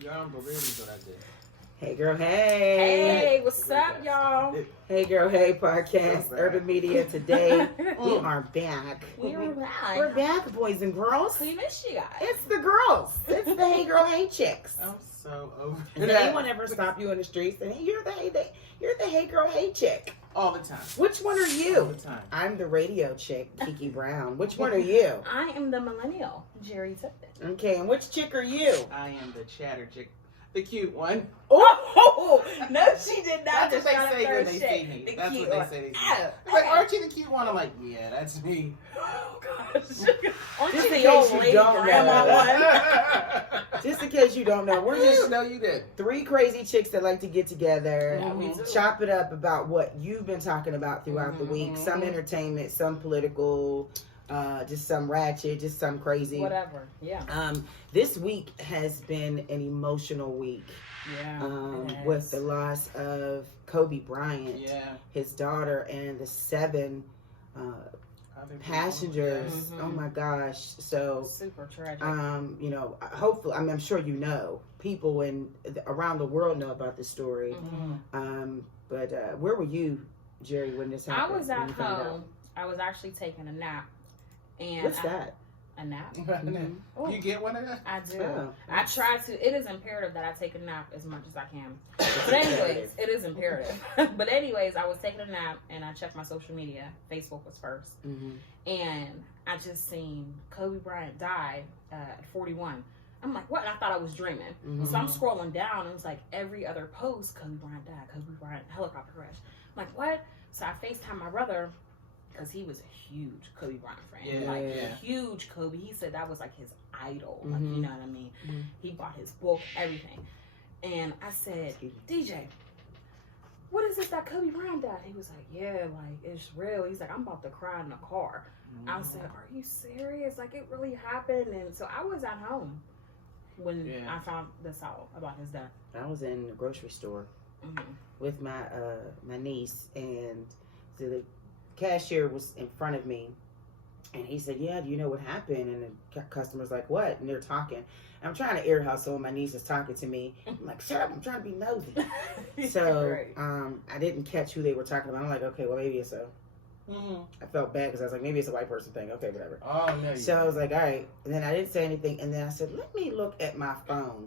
You're unbelievable what I did. Hey girl, hey. Hey, what's up, y'all? Hey girl, hey podcast, Urban Media. Today we are back. We are back. We're back, boys and girls. We missed you guys. It's the girls. It's the hey girl, hey chicks. I'm so over Does that. anyone ever stop you in the streets and hey, you're the hey girl, hey chick? All the time. Which one are All you? the time. I'm the radio chick, Kiki Brown. Which one are you? I am the millennial, Jerry Tipton. Okay, and which chick are you? I am the chatter chick, the cute one. Oh, No, she did not. That's what they just say when first they shit. see me. The That's cute what one. they say. They see me. Oh, It's like, okay. aren't you the cute one? I'm like, yeah, that's me. Oh, gosh. Aren't Just you in the old case you lady don't grandma know. one? just in case you don't know, we're just No, you did. three crazy chicks that like to get together, Yeah, we do. chop it up about what you've been talking about throughout the week. Some entertainment, some political, just some ratchet, just some crazy. Whatever. Yeah. This week has been an emotional week. Yeah. With the loss of Kobe Bryant, Yeah. his daughter, and the 7 Other people. passengers. Yes. Oh my gosh! So, Super tragic. you know, hopefully, I'm sure you know, people around the world know about this story. But where were you, Jerry, when this I happened? was when at you found out? home. I was actually taking a nap. And What's that? A nap? You get one of that? I do. Oh. I try to. It is imperative that I take a nap as much as I can. But anyways, it is imperative. But anyways, I was taking a nap and I checked my social media. Facebook was first. And I just seen Kobe Bryant die at 41. I'm like, what? And I thought I was dreaming. So I'm scrolling down and it's like every other post, Kobe Bryant died, Kobe Bryant helicopter crash. I'm like, what? So I FaceTime my brother because he was a huge Kobe Bryant fan. Huge Kobe. He said that was like his idol. Like, you know what I mean? He bought his book, everything. And I said, DJ, what is this that Kobe Bryant died? He was like, yeah, like, it's real. He's like, I'm about to cry in the car. I said, are you serious? Like, it really happened? And so I was at home when I found this out about his death. I was in the grocery store with my my niece, and so the cashier was in front of me, and he said, yeah, do you know what happened? And the customer's like, what? And they're talking. I'm trying to ear hustle, and my niece is talking to me. I'm like, shut up, I'm trying to be nosy. So I didn't catch who they were talking about. I'm like, okay, well, maybe it's I felt bad because I was like, maybe it's a white person thing. Okay, whatever. Oh, no. So I was like, all right. And then I didn't say anything. And then I said, let me look at my phone.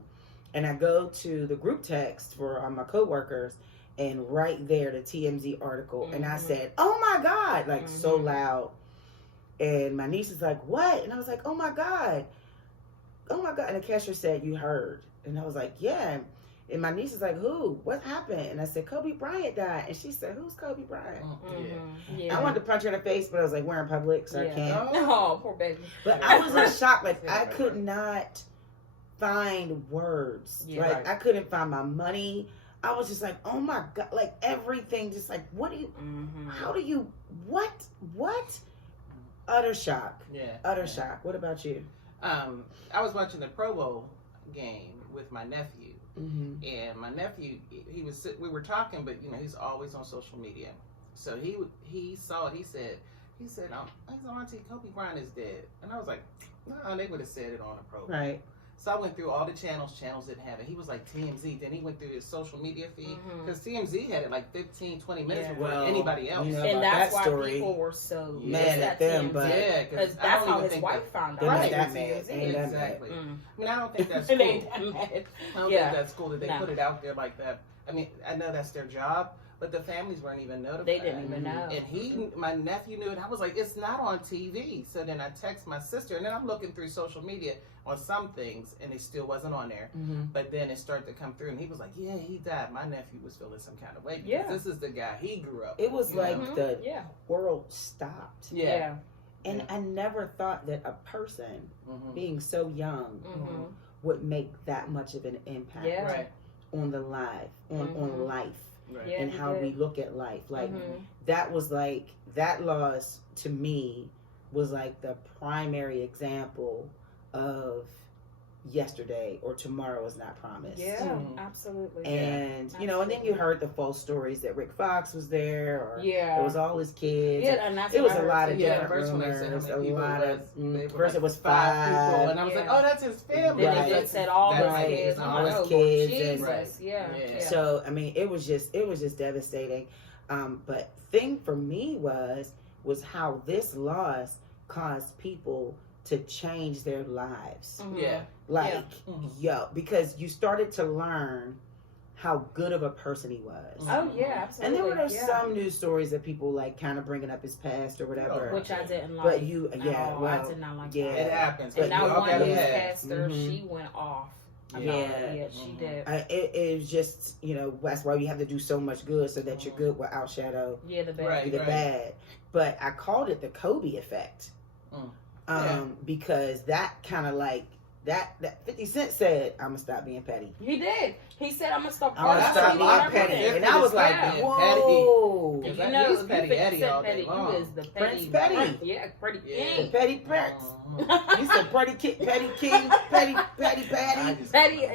And I go to the group text for my coworkers, and right there, the TMZ article. And I said, oh my God, like so loud. And my niece is like, what? And I was like, oh my God. Oh my God. And the cashier said, you heard. And I was like, yeah. And my niece is like, who? What happened? And I said, Kobe Bryant died. And she said, who's Kobe Bryant? I wanted to punch her in the face, but I was like, we're in public, so I can't. Oh, poor baby. But I was in shock. Like, I could not find words. Like, I couldn't find my money. I was just like, oh my God. Like, everything just like, what do you, how do you, what? Utter shock. Utter shock. What about you? I was watching the Pro Bowl game with my nephew. And my nephew, we were talking, but you know, he's always on social media. So he saw it. He said, his auntie Kobe Bryant is dead. And I was like, no, they would have said it on a Pro Bowl. Right. So I went through all the channels didn't have it. He was like TMZ. Then he went through his social media feed because TMZ had it like 15, 20 minutes before anybody else. You know, and that's why story. people were so mad at them, but because that's how his wife found out. Right. Exactly. I mean, I don't think that's It cool. ain't that mad. I don't think that's cool that they put it out there like that. I mean, I know that's their job, but the families weren't even notified. They didn't even know. And my nephew knew it. I was like, it's not on TV. So then I text my sister, and then I'm looking through social media on some things, and it still wasn't on there. But then it started to come through, and he was like, yeah, he died. My nephew was feeling some kind of way because this is the guy he grew up with. It was like the world stopped. And I never thought that a person being so young would make that much of an impact on the life, on life. Right. And how we look at life. Like that was like, that loss to me was like the primary example of yesterday or tomorrow is not promised. Yeah, absolutely. And you know, and then you heard the false stories that Rick Fox was there, or it was all his kids. Yeah, and that's it was a lot of different first rumors. A lot of first it was 5 people, and I was like, oh, that's his family. Then they said all his kids, all his kids, and so I mean, it was just devastating. But thing for me was how this loss caused people to change their lives. Because you started to learn how good of a person he was. Oh yeah, absolutely. And there were some news stories that people like kind of bringing up his past or whatever, which I didn't like. But I did not like that. It happens. And now one newscaster, she went off. Yeah, she did. It was just, you know, that's why you have to do so much good so that your good will outshadow the bad. the bad. But I called it the Kobe effect. Because that kind of like that 50 Cent said, I'm gonna stop being petty. He did. He said, I'm gonna stop being petty. And I was like, whoa. You know, he's Petty Eddie all day long. He is the Prince Petty. Yeah, Petty King. The Petty Prince. He's the Petty King, Petty, Petty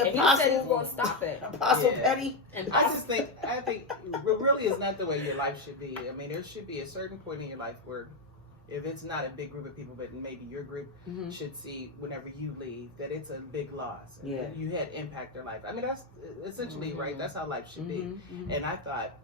And Apostle. he said he was gonna stop it. Apostle Petty. I think it really is not the way your life should be. I mean, there should be a certain point in your life where, if it's not a big group of people, but maybe your group should see whenever you leave that it's a big loss. Yeah. You had impact their life. I mean, that's essentially right. That's how life should be. And I thought,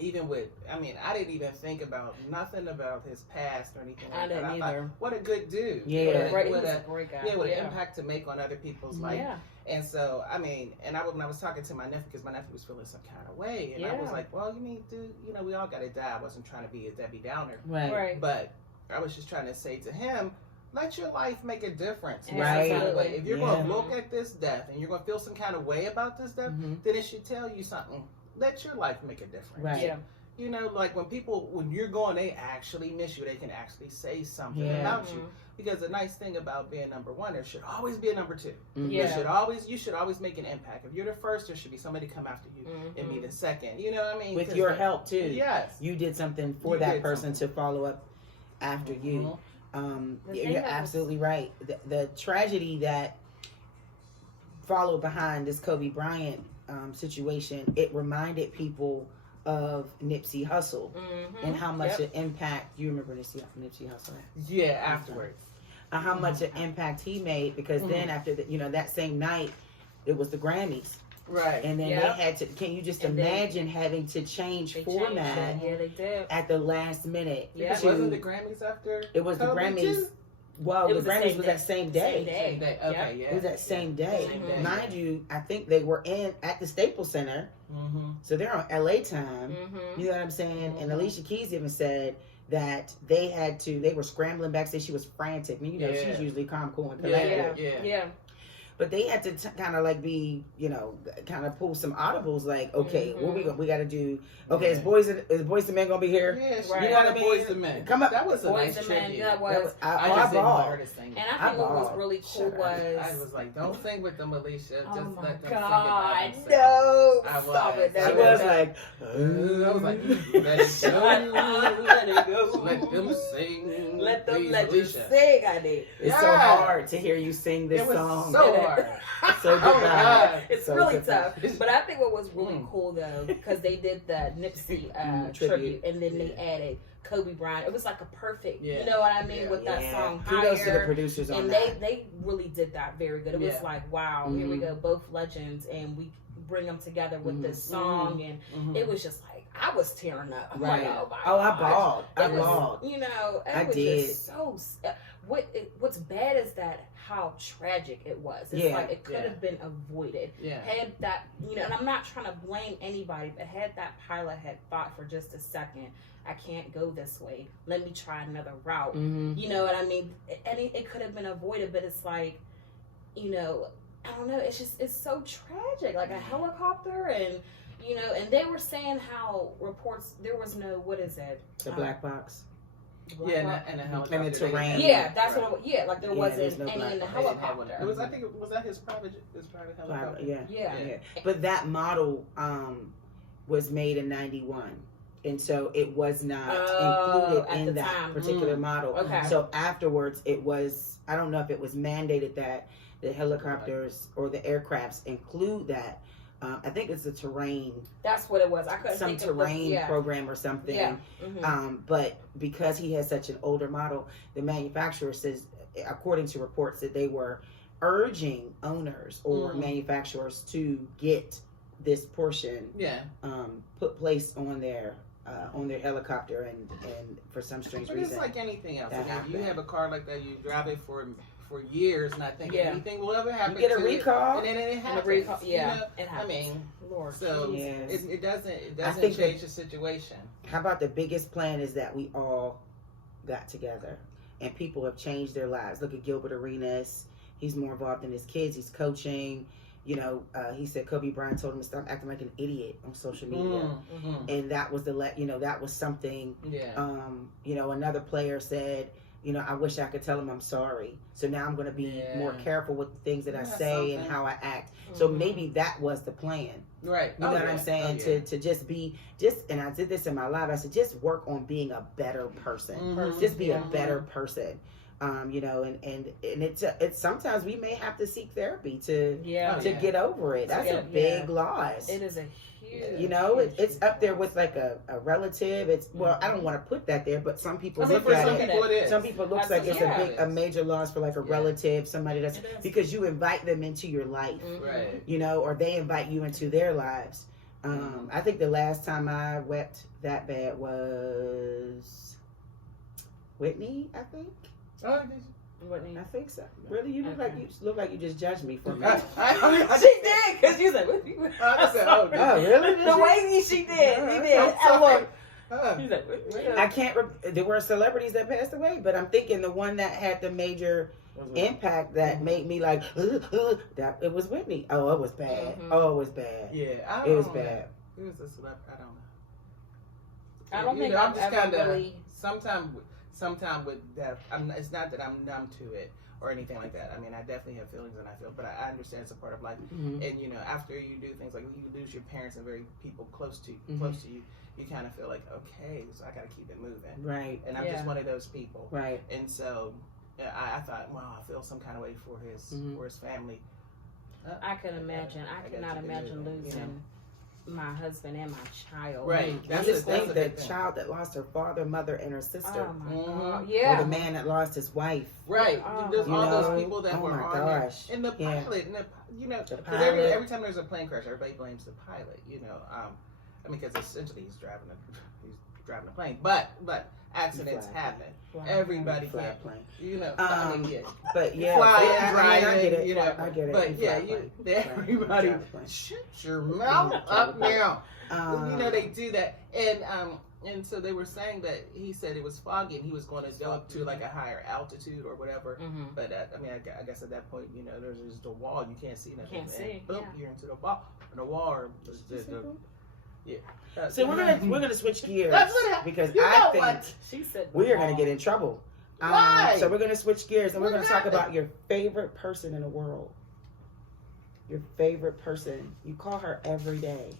even with, I mean, I didn't even think about nothing about his past or anything like that. I thought, what a good dude. Yeah. He was a great guy. Yeah, what an impact to make on other people's life. Yeah. And so, I mean, when I was talking to my nephew, because my nephew was feeling some kind of way, and I was like, well, you need to, you know, we all got to die. I wasn't trying to be a Debbie Downer. Right. But I was just trying to say to him, let your life make a difference. Right. If you're going to look at this death and you're going to feel some kind of way about this death, then it should tell you something. Let your life make a difference. Right. Yeah. You know, like when you're going, they actually miss you. They can actually say something about you. Because the nice thing about being number one, there should always be a number two. You should always make an impact. If you're the first, there should be somebody come after you and be the second. You know what I mean? With your help too. Yes. You did something for that person to follow up after you. You're absolutely right. The tragedy that followed behind this Kobe Bryant situation, it reminded people of Nipsey Hussle and how much an impact. You remember Nipsey Hussle? Yeah, afterwards. How much an impact he made, because then after that same night, it was the Grammys. Right. And then they had to, can you just imagine having to change format they did. at the last minute? Yeah. Wasn't the Grammys after? It was the Grammys. Too? Well, the Grammys was that same day. Same day. Okay, yeah. It was that same day. Mind you, I think they were at the Staples Center. So they're on LA time. You know what I'm saying? And Alicia Keys even said that they were scrambling backstage. She was frantic. I mean, she's usually calm, cool, and collected. Yeah. But they had to kind of like be, kind of pull some audibles. Like, okay, what we got to do? Okay, is Boys the Men gonna be here? Yeah, right. You know what I mean? Boys the Men. Come up. That was a Boys nice the Men. That was. I just didn't want her to sing. And I think what was really cool was. I was like, don't sing with them, Alicia. Just let them sing it No. by themselves. I was like, let it go, let it go. Let them sing. Let them sing. I did. It's so hard to hear you sing this song. So hard. So good. It's so really tough. But I think what was really cool though, because they did the Nipsey tribute, and then they added Kobe Bryant. It was like a perfect, you know what I mean, with that song. Kudos to the producers on that. And they really did that very good. It was like, wow, here we go, both legends, and we bring them together with this song, and it was just like, I was tearing up. I'm like, oh my gosh. I bawled. You know, it was just so. What's bad is that how tragic it was. It's like it could have been avoided. Had that, and I'm not trying to blame anybody, but had that pilot had thought for just a second, I can't go this way. Let me try another route. You know what I mean? And it could have been avoided, but it's like, I don't know. It's so tragic. Like a helicopter, and and they were saying how reports there was no, what is it? The black box. And a helicopter. And the terrain. Yeah, that's what. Like there wasn't any in the helicopter. It was. I think was that his private helicopter. Yeah. But that model was made in '91. And so it was not included in that time. particular model. Okay. So afterwards, it was, I don't know if it was mandated that the helicopters or the aircrafts include that. I think it's a terrain. That's what it was. I couldn't some think terrain of program or something. Yeah. Mm-hmm. But because he has such an older model, the manufacturer says, according to reports, that they were urging owners or manufacturers to get this portion put place on their helicopter, and for some strange reason. It's like anything else. If you have a car like that, you drive it for years, not thinking anything will ever happen. You get a recall, and then it happens. It happens. I mean, Lord, so yes. it doesn't change the situation. How about the biggest plan is that we all got together and people have changed their lives. Look at Gilbert Arenas. He's more involved in his kids. He's coaching. He said Kobe Bryant told him to stop acting like an idiot on social media, and that was that was something. Yeah. Another player said, I wish I could tell him I'm sorry. So now I'm going to be more careful with the things that I say and how I act. So maybe that was the plan. Right. You know what I'm saying? To just be, and I did this in my live. I said, just work on being a better person. Just be a better person. And it's sometimes we may have to seek therapy to get over it. That's a big loss. It is a huge. It's up there with like a relative. It's I don't want to put that there, but some people look at it. Some people looks like it's a major loss for like a relative, somebody that's because you invite them into your life, right? Or they invite you into their lives. I think the last time I wept that bad was Whitney. I think. Oh, I think so. Really, you look like you just judged me for a minute. She did, because you said, I said, oh, really? The way she did, he did. I can't. There were celebrities that passed away, but I'm thinking the one that had the major impact that made me like that. It was Whitney. Oh, it was bad. Oh, it was bad. Yeah, it was bad. It was a celebrity. I don't know. I don't think I'm just kind of Sometimes with death, it's not that I'm numb to it or anything like that. I mean, I definitely have feelings and I feel, but I understand it's a part of life. And after you do things like you lose your parents and very people close to you, you kind of feel like, okay, so I got to keep it moving, right? And I'm just one of those people, right? And so I thought, wow, I feel some kind of way for his family. I could imagine. I cannot imagine losing my husband and my child. Right. That's the child that lost her father, mother, and her sister. Oh my God. Yeah. Or the man that lost his wife. Right. There's all those people that were on there. And the pilot, every time there's a plane crash, everybody blames the pilot. Because essentially he's driving a plane. But accidents happen. Everybody can. But yeah, I get it. But everybody shut your mouth up now. They do that, and so they were saying that he said it was foggy and he was going to go up to like a higher altitude or whatever. But I guess at that point, there's just a wall, you can't see nothing. Can't see. Boom, you're into the wall, or So we're gonna switch gears because I think we are gonna get in trouble. Why? So we're gonna switch gears and we're gonna talk about your favorite person in the world. Your favorite person. You call her every day.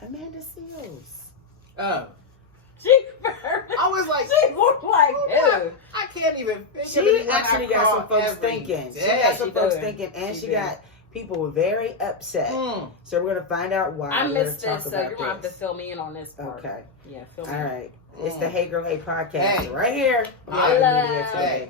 Amanda Seals. Oh. I was like, she looked like who? I can't even think. She actually got some folks thinking. She got some folks thinking, and she got people very upset. So we're gonna find out why. I missed this, so you're gonna have to fill me in on this part. Okay. Yeah, fill me in. All right. It's the Hey Girl Hey podcast right here. I love.